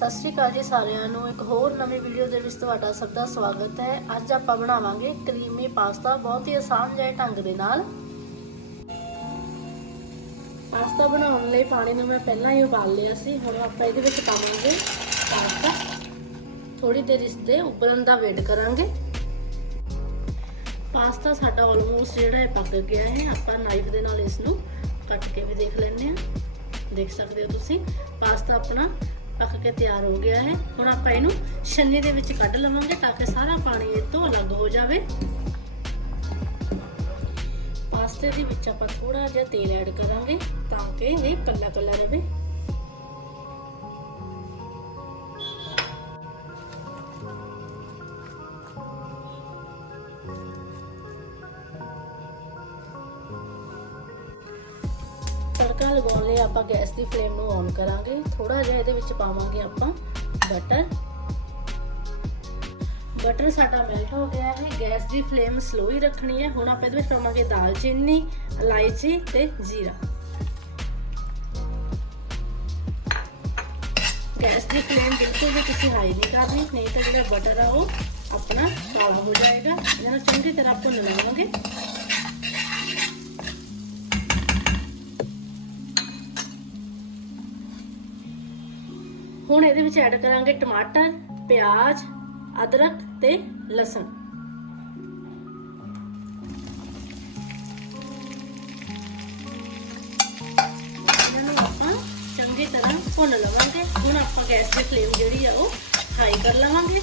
ਸਤਿ ਸ਼੍ਰੀ ਅਕਾਲ ਜੀ ਸਾਰਿਆਂ ਨੂੰ। ਇੱਕ ਹੋਰ ਨਵੀਂ ਵੀਡੀਓ ਦੇ ਵਿੱਚ ਤੁਹਾਡਾ ਸਭ ਦਾ ਸਵਾਗਤ ਹੈ। ਅੱਜ ਆਪਾਂ ਬਣਾਵਾਂਗੇ ਕਰੀਮੀ ਪਾਸਤਾ ਬਹੁਤ ਹੀ ਆਸਾਨ ਜਿਹੇ ਢੰਗ ਦੇ ਨਾਲ। ਪਾਸਤਾ ਬਣਾਉਣ ਲਈ ਪਾਣੀ ਨੂੰ ਮੈਂ ਪਹਿਲਾਂ ਹੀ ਉਬਾਲ ਲਿਆ ਸੀ। ਹੁਣ ਆਪਾਂ ਇਹਦੇ ਵਿੱਚ ਪਾਵਾਂਗੇ ਪਾਸਤਾ। ਥੋੜੀ ਦੇਰ ਇਸ ਦੇ ਉਬਲਣ ਦਾ ਵੇਟ ਕਰਾਂਗੇ। ਪਾਸਤਾ ਸਾਡਾ ਆਲਮੋਸਟ ਜਿਹੜਾ ਹੈ ਪੱਕ ਗਿਆ ਹੈ, ਆਪਾਂ ਨਾਈਫ ਦੇ ਨਾਲ ਇਸ ਨੂੰ ਕੱਟ ਕੇ ਵੀ ਦੇਖ ਲੈਂਦੇ ਹਾਂ। ਦੇਖ ਸਕਦੇ ਹੋ ਤੁਸੀਂ। ਪਾਸਤਾ ਆਪਣਾ ਪੱਕ ਕੇ ਤਿਆਰ ਹੋ ਗਿਆ ਹੈ। ਹੁਣ ਆਪਾਂ ਇਹਨੂੰ ਛੰਨੀ ਦੇ ਵਿੱਚ ਕੱਢ ਲਵਾਂਗੇ ਤਾਂ ਕਿ ਸਾਰਾ ਪਾਣੀ ਇਹ ਤੋਂ ਅਲੱਗ ਹੋ ਜਾਵੇ। ਪਾਸਤੇ ਦੇ ਵਿੱਚ ਆਪਾਂ ਥੋੜਾ ਜਿਹਾ ਤੇਲ ਐਡ ਕਰਾਂਗੇ ਤਾਂ ਕਿ ਇਹ ਕੱਲਾ ਕੱਲਾ ਰਹੇ। ਤੜਕਾ ਲਗਾਉਣ ਲਈ ਆਪਾਂ ਗੈਸ ਦੀ ਫਲੇਮ ਨੂੰ ਔਨ ਕਰਾਂਗੇ। ਥੋੜਾ ਜਿਹਾ ਇਹਦੇ ਵਿੱਚ ਪਾਵਾਂਗੇ ਆਪਾਂ ਬਟਰ ਬਟਰ ਸਾਡਾ ਮੈਲਟ ਹੋ ਗਿਆ ਹੈ। ਗੈਸ ਦੀ ਫਲੇਮ ਸਲੋ ਹੀ ਰੱਖਣੀ ਹੈ। ਹੁਣ ਆਪਾਂ ਇਹਦੇ ਵਿੱਚ ਪਾਵਾਂਗੇ ਦਾਲਚੀਨੀ, ਇਲਾਇਚੀ ਤੇ ਜੀਰਾ। ਗੈਸ ਦੀ ਫਲੇਮ ਬਿਲਕੁਲ ਵੀ ਤੁਸੀਂ ਹਾਈ ਨਹੀਂ ਕਰਨੀ, ਨਹੀਂ ਤਾਂ ਜਿਹੜਾ ਬਟਰ ਆ ਉਹ ਆਪਣਾ ਕਾਲ ਹੋ ਜਾਏਗਾ। ਇਹਨਾਂ ਨੂੰ ਚੰਗੀ ਤਰ੍ਹਾਂ ਭੁੰਨ ਲਵਾਂਗੇ ਹੁਣ ਇਹਦੇ ਵਿੱਚ ਐਡ ਕਰਾਂਗੇ ਟਮਾਟਰ, ਪਿਆਜ਼, ਅਦਰਕ ਤੇ ਲਸਣ। ਇਹਨਾਂ ਨੂੰ ਆਪਾਂ ਚੰਗੀ ਤਰ੍ਹਾਂ ਭੁੰਨ ਲਵਾਂਗੇ। ਹੁਣ ਆਪਾਂ ਗੈਸ ਦੀ ਫਲੇਮ ਜਿਹੜੀ ਆ ਉਹ ਹਾਈ ਕਰ ਲਵਾਂਗੇ।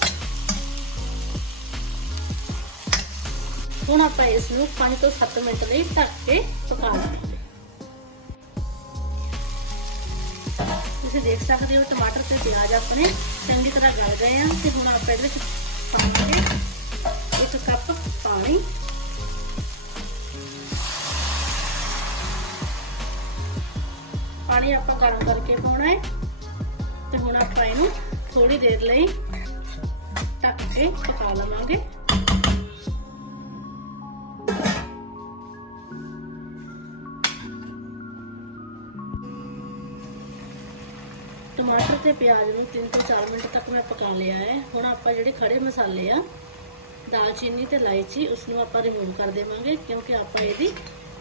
ਹੁਣ ਆਪਾਂ ਇਸ ਨੂੰ 5 ਤੋਂ 7 ਮਿੰਟ ਲਈ ਢੱਕ ਕੇ ਪਕਾ ਤੁਸੀਂ ਦੇਖ ਸਕਦੇ ਹੋ, ਟਮਾਟਰ ਤੇ ਪਿਆਜ਼ ਆਪਣੇ ਚੰਗੀ ਤਰ੍ਹਾਂ ਗਲ ਗਏ ਆ ਤੇ ਹੁਣ ਆਪਾਂ ਇਹਦੇ ਵਿੱਚ ਪਾਵਾਂਗੇ ਇੱਕ ਕੱਪ ਪਾਣੀ। ਪਾਣੀ ਆਪਾਂ ਗਰਮ ਕਰਕੇ ਪਾਉਣਾ ਹੈ ਤੇ ਹੁਣ ਆਪਾਂ ਇਹਨੂੰ ਥੋੜੀ ਦੇਰ ਲਈ ਢੱਕ ਕੇ ਪਕਾ ਲਵਾਂਗੇ। ਟਮਾਟਰ ਤੇ ਪਿਆਜ਼ ਨੂੰ 3 ਤੋਂ 4 ਮਿੰਟ ਤੱਕ ਮੈਂ ਪਕਾ ਲਿਆ ਹੈ। ਹੁਣ ਆਪਾਂ ਜਿਹੜੇ ਖੜੇ ਮਸਾਲੇ ਆ ਦਾਲਚੀਨੀ ਤੇ ਇਲਾਇਚੀ ਉਸ ਨੂੰ ਆਪਾਂ ਰਿਮੂਵ ਕਰ ਦੇਵਾਂਗੇ ਕਿਉਂਕਿ ਆਪਾਂ ਇਹਦੀ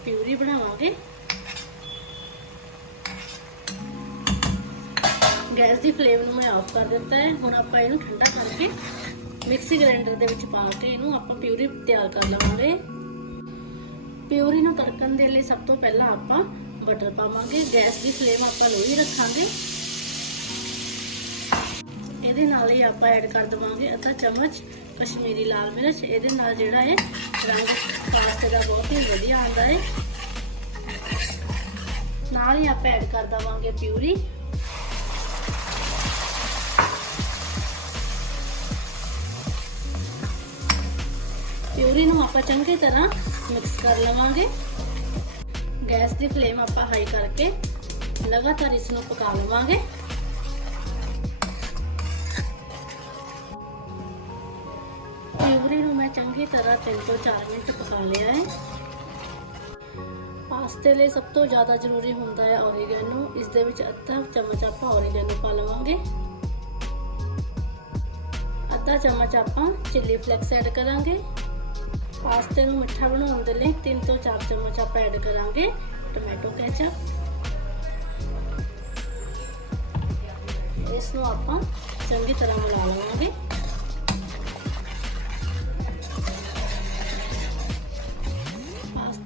ਪਿਊਰੀ ਬਣਾਵਾਂਗੇ। ਗੈਸ ਦੀ ਫਲੇਮ ਨੂੰ ਮੈਂ ਆਫ ਕਰ ਦਿੱਤਾ ਹੈ। ਹੁਣ ਆਪਾਂ ਇਹਨੂੰ ਠੰਡਾ ਕਰਕੇ ਮਿਕਸੀ ਗ੍ਰਾਈਂਡਰ ਦੇ ਵਿੱਚ ਪਾ ਕੇ ਇਹਨੂੰ ਆਪਾਂ ਪਿਊਰੀ ਤਿਆਰ ਕਰ ਲਵਾਂਗੇ। ਪਿਊਰੀ ਨੂੰ ਤੜਕਣ ਦੇ ਲਈ ਸਭ ਤੋਂ ਪਹਿਲਾਂ ਆਪਾਂ ਬਟਰ ਪਾਵਾਂਗੇ। ਗੈਸ ਦੀ ਫਲੇਮ ਆਪਾਂ ਲੋ ਰੱਖਾਂਗੇ। ਇਹਦੇ ਨਾਲ ਹੀ ਆਪਾਂ ਐਡ ਕਰ ਦਵਾਂਗੇ ਅੱਧਾ ਚਮਚ ਕਸ਼ਮੀਰੀ ਲਾਲ ਮਿਰਚ। ਇਹਦੇ ਨਾਲ ਜਿਹੜਾ ਹੈ ਰੰਗ ਪਾਸਤੇ ਦਾ ਬਹੁਤ ਹੀ ਵਧੀਆ ਆਉਂਦਾ ਹੈ ਨਾਲ ਹੀ ਆਪਾਂ ਐਡ ਕਰ ਦਵਾਂਗੇ ਪਿਊਰੀ। ਪਿਊਰੀ ਨੂੰ ਆਪਾਂ ਚੰਗੀ ਤਰ੍ਹਾਂ ਮਿਕਸ ਕਰ ਲਵਾਂਗੇ। ਗੈਸ ਦੀ ਫਲੇਮ ਆਪਾਂ ਹਾਈ ਕਰਕੇ ਲਗਾਤਾਰ ਇਸ ਨੂੰ ਪਕਾ ਲਵਾਂਗੇ। ਮੈਂ ਚੰਗੀ ਤਰ੍ਹਾਂ 3 ਤੋਂ 4 ਮਿੰਟ ਪਕਾ ਲਿਆ ਹੈ। ਪਾਸਤੇ ਲਈ ਸਭ ਤੋਂ ਜ਼ਿਆਦਾ ਜ਼ਰੂਰੀ ਹੁੰਦਾ ਹੈ ਔਰੀਗੈਨੋ ਇਸ ਦੇ ਵਿੱਚ ਅੱਧਾ ਚਮਚ ਆਪਾਂ ਔਰੀਗੈਨੋ ਪਾ ਲਵਾਂਗੇ। ਅੱਧਾ ਚਮਚ ਆਪਾਂ ਚਿੱਲੀ ਫਲੈਕਸ ਐਡ ਕਰਾਂਗੇ। ਪਾਸਤੇ ਨੂੰ ਮਿੱਠਾ ਬਣਾਉਣ ਦੇ ਲਈ 3 ਤੋਂ 4 ਚਮਚ ਆਪਾਂ ਐਡ ਕਰਾਂਗੇ ਟੋਮੈਟੋ ਕੈਚਪ ਇਸ ਨੂੰ ਆਪਾਂ ਚੰਗੀ ਤਰ੍ਹਾਂ ਮਿਲਾ ਲਵਾਂਗੇ।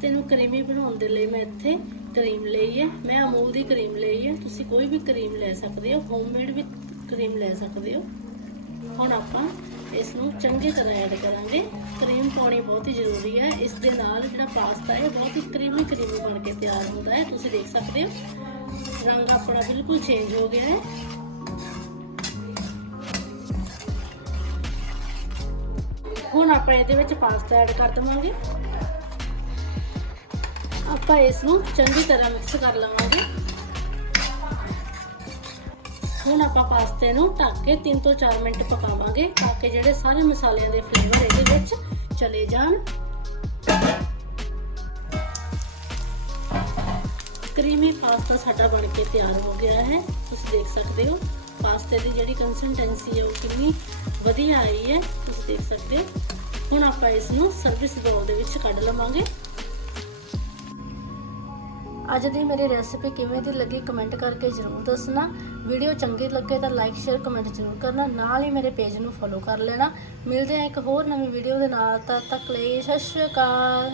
ਤੈਨੂੰ ਕਰੀਮੀ ਬਣਾਉਣ ਦੇ ਲਈ ਮੈਂ ਇੱਥੇ ਕਰੀਮ ਲਈ ਹੈ। ਮੈਂ ਅਮੂਲ ਦੀ ਕਰੀਮ ਲਈ ਹੈ। ਤੁਸੀਂ ਕੋਈ ਵੀ ਕਰੀਮ ਲੈ ਸਕਦੇ ਹੋ। ਹੋਮਮੇਡ ਵੀ ਕਰੀਮ ਲੈ ਸਕਦੇ ਹੋ। ਹੁਣ ਆਪਾਂ ਇਸ ਨੂੰ ਚੰਗੀ ਤਰ੍ਹਾਂ ਐਡ ਕਰਾਂਗੇ। ਕਰੀਮ ਪਾਉਣੀ ਬਹੁਤ ਹੀ ਜ਼ਰੂਰੀ ਹੈ। ਇਸ ਦੇ ਨਾਲ ਜਿਹੜਾ ਪਾਸਤਾ ਹੈ, ਬਹੁਤ ਹੀ ਕਰੀਮੀ ਕਰੀਮੀ ਬਣ ਕੇ ਤਿਆਰ ਹੁੰਦਾ ਹੈ। ਤੁਸੀਂ ਦੇਖ ਸਕਦੇ ਹੋ। ਰੰਗ ਆਪਣਾ ਬਿਲਕੁਲ ਚੇਂਜ ਹੋ ਗਿਆ ਹੈ। ਹੁਣ ਆਪਾਂ ਇਹਦੇ ਵਿੱਚ ਪਾਸਤਾ ਐਡ ਕਰ ਦਵਾਂਗੇ। ਆਪਾਂ ਇਸ ਨੂੰ ਚੰਗੀ ਤਰ੍ਹਾਂ ਮਿਕਸ ਕਰ ਲਵਾਂਗੇ। ਹੁਣ ਆਪਾਂ ਪਾਸਤੇ ਨੂੰ ਢੱਕ ਕੇ 3 ਤੋਂ 4 ਮਿੰਟ ਪਕਾਵਾਂਗੇ ਤਾਂ ਕਿ ਜਿਹੜੇ ਸਾਰੇ ਮਸਾਲਿਆਂ ਦੇ ਫਲੇਵਰ ਇਹਦੇ ਵਿੱਚ ਚਲੇ ਜਾਣ। ਕਰੀਮੀ ਪਾਸਤਾ ਸਾਡਾ ਬਣ ਕੇ ਤਿਆਰ ਹੋ ਗਿਆ ਹੈ। ਤੁਸੀਂ ਦੇਖ ਸਕਦੇ ਹੋ, ਪਾਸਤੇ ਦੀ ਜਿਹੜੀ ਕੰਸਿਸਟੈਂਸੀ ਹੈ ਉਹ ਕਿੰਨੀ ਵਧੀਆ ਆਈ ਹੈ। ਤੁਸੀਂ ਦੇਖ ਸਕਦੇ ਹੋ। ਹੁਣ ਆਪਾਂ ਇਸ ਨੂੰ ਸਰਵਿਸ ਬਾਉਲ ਦੇ ਵਿੱਚ ਕੱਢ ਲਵਾਂਗੇ। ਅੱਜ ਦੀ ਮੇਰੀ ਰੈਸਿਪੀ ਕਿਵੇਂ ਦੀ ਲੱਗੀ ਕਮੈਂਟ ਕਰਕੇ ਜ਼ਰੂਰ ਦੱਸਣਾ। ਵੀਡੀਓ ਚੰਗੀ ਲੱਗੇ ਤਾਂ ਲਾਈਕ ਸ਼ੇਅਰ ਕਮੈਂਟ ਜ਼ਰੂਰ ਕਰਨਾ। ਨਾਲ ਹੀ ਮੇਰੇ ਪੇਜ ਨੂੰ ਫੋਲੋ ਕਰ ਲੈਣਾ। ਮਿਲਦੇ ਹਾਂ ਇੱਕ ਹੋਰ ਨਵੀਂ ਵੀਡੀਓ ਦੇ ਨਾਲ, ਤਦ ਤੱਕ ਲਈ ਸਤਿ ਸ਼੍ਰੀ ਅਕਾਲ।